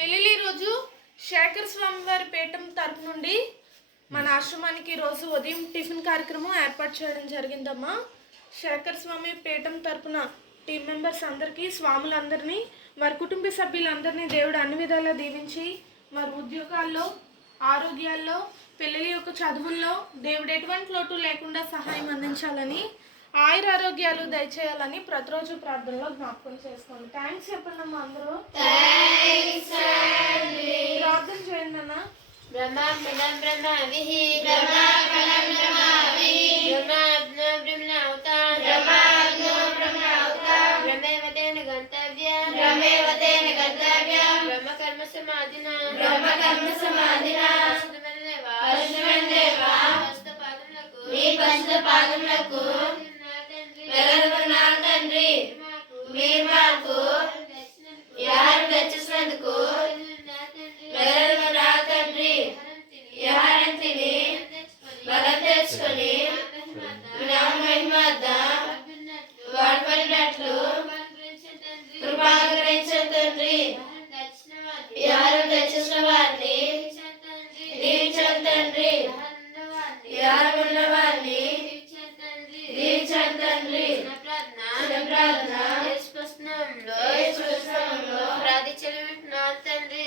పెళ్ళి రోజు శేఖర్ స్వామి వారి పీఠం తరపు నుండి మన ఆశ్రమానికి రోజు ఉదయం టిఫిన్ కార్యక్రమం ఏర్పాటు చేయడం జరిగిందమ్మా. శేఖర్ స్వామి పీఠం తరపున టీం మెంబర్స్ అందరికీ, స్వాములందరినీ, వారి కుటుంబ సభ్యులందరినీ దేవుడు అన్ని విధాలా దీవించి వారి ఉద్యోగాల్లో, ఆరోగ్యాల్లో, పిల్లల యొక్క చదువుల్లో దేవుడు ఎటువంటి లోటు లేకుండా సహాయం అందించాలని, ఆయుర ఆరోగ్యాలు దయచేయాలని ప్రతిరోజు ప్రార్థనలో జ్ఞాపకం చేసుకోండి. థ్యాంక్స్ చెప్పండి అమ్మా అందరూ. ప్రార్థన చేయండి అన్న. తండ్రి మీరు మాకు యారు తెచ్చినందుకు తండ్రి యారంతిని బలం తెచ్చుకొని వాడపడినట్లు కృపాకరించండి. యారు తెచ్చిన వారిని దీవించండి. యారు ఉన్న వారిని దీవించండి. ప్రార్థన తండ్రి.